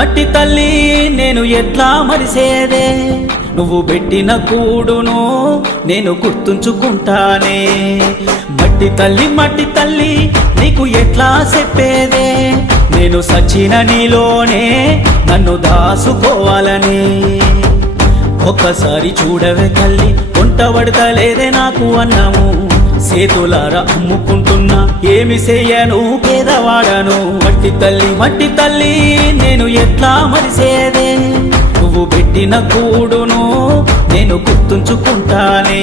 మట్టి తల్లి నేను ఎట్లా మరిసేదే, నువ్వు పెట్టిన కూడును నేను గుర్తుంచుకుంటానే. మట్టి తల్లి నీకు ఎట్లా చెప్పేదే, నేను సచిన నీలోనే నన్ను దాసుకోవాలని. ఒక్కసారి చూడవే తల్లి, వంట పడతలేదే నాకు అన్నము, చేతులారా అమ్ముకుంటున్నా ఏమి చెయ్యను పేదవాడను. మట్టి తల్లి నేను ఎట్లా మరిసేదే, నువ్వు పెట్టిన కూడును నేను గుర్తుంచుకుంటానే.